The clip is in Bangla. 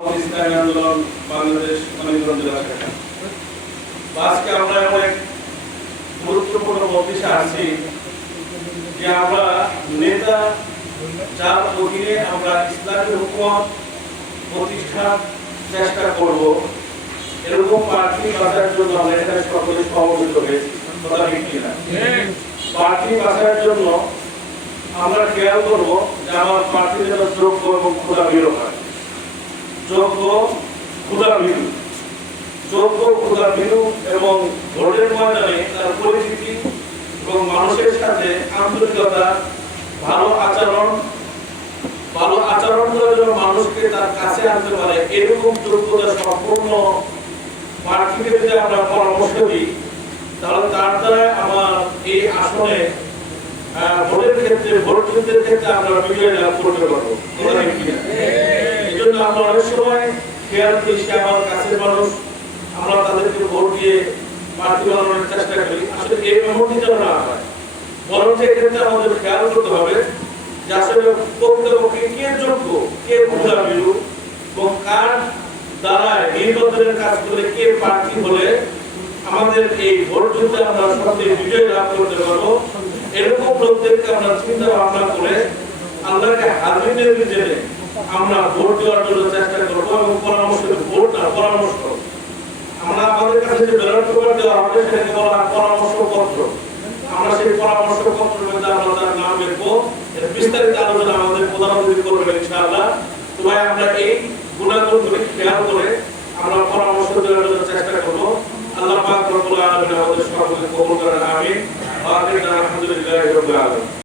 আন্দোলন বাংলাদেশ আজকে আমরা এমন এক গুরুত্বপূর্ণ অফিসে আসছি যে আমরা নেতা, যার অধীনে আমরা ইসলামী হুকুমত প্রতিষ্ঠার চেষ্টা করব। এরকম প্রার্থী বাঁচার জন্য আমরা এখানে সকলে সমবেত হয়েছি। প্রার্থী বাঁচার জন্য আমরা খেয়াল করব যে আমার প্রার্থী যেন যোগ্য এবং বিরোধ হয়। যোগ্য ক্ষুদা বিরু যোগ্য ক্ষুদা বিরু এবং ভোটের ময়দানে তার পরিচিতি এবং মানুষের সাথে আন্তরিকতা, ভালো আচরণ ভালো আচরণ করে যেন মানুষকে তার কাছে আনতে পারে, এরকম যোগ্যতা সম্পূর্ণ প্রার্থীকে যদি আমরা পরামর্শ দিই। তাহলে তার দ্বারা আমার এই আসনে ভোটের ক্ষেত্রে, ভোট যুদ্ধের ক্ষেত্রে আমরা বিজয় লাভ করতে পারব। কথা ঠিক এই জন্য আমরা অনেক সময় খেয়াল করি আমার কাছের মানুষ, আমরা তাদেরকে ভোট দিয়ে প্রার্থী বানানোর চেষ্টা করি। আসলে এই এমনটি যেন না হয়। বরং এক্ষেত্রে আমাদের খেয়াল করতে হবে যে আসলে প্রকৃতপক্ষে কে যোগ্য, কে বিরু এবং কার দ্বারা নির্বাচনের কাজ করে কে প্রার্থী হলে আমাদের এই ভোট যুদ্ধে আমরা সত্যি বিজয় লাভ করতে পারব। এরকম লোকদেরকে আমরা চিন্তা ভাবনা করে আল্লাহকে হাজির জেনে আমরা ভোট দেওয়ার জন্য চেষ্টা করব এবং পরামর্শ ভোট না পরামর্শ। আমরা আমাদের কাছে যে ব্যালট পেপার দেওয়া হবে সেটাকে বলা হয় পরামর্শ পত্র আমরা সেই পরামর্শ পত্রের মধ্যে আমরা তার নাম লিখব, এর বিস্তারিত আলোচনা আমাদের প্রধান অতিথি করবেন ইনশাআল্লাহ। তো ভাই আমরা এই গুণাগুণগুলি খেয়াল করে আমরা পরামর্শ দেওয়ার জন্য চেষ্টা করব। আল্লাহ পাক রব্বুল আলামিন আমাদের সকলকে কবুল করেন, আমিন। আমিন, আলহামদুলিল্লাহি রাব্বিল আলামিন।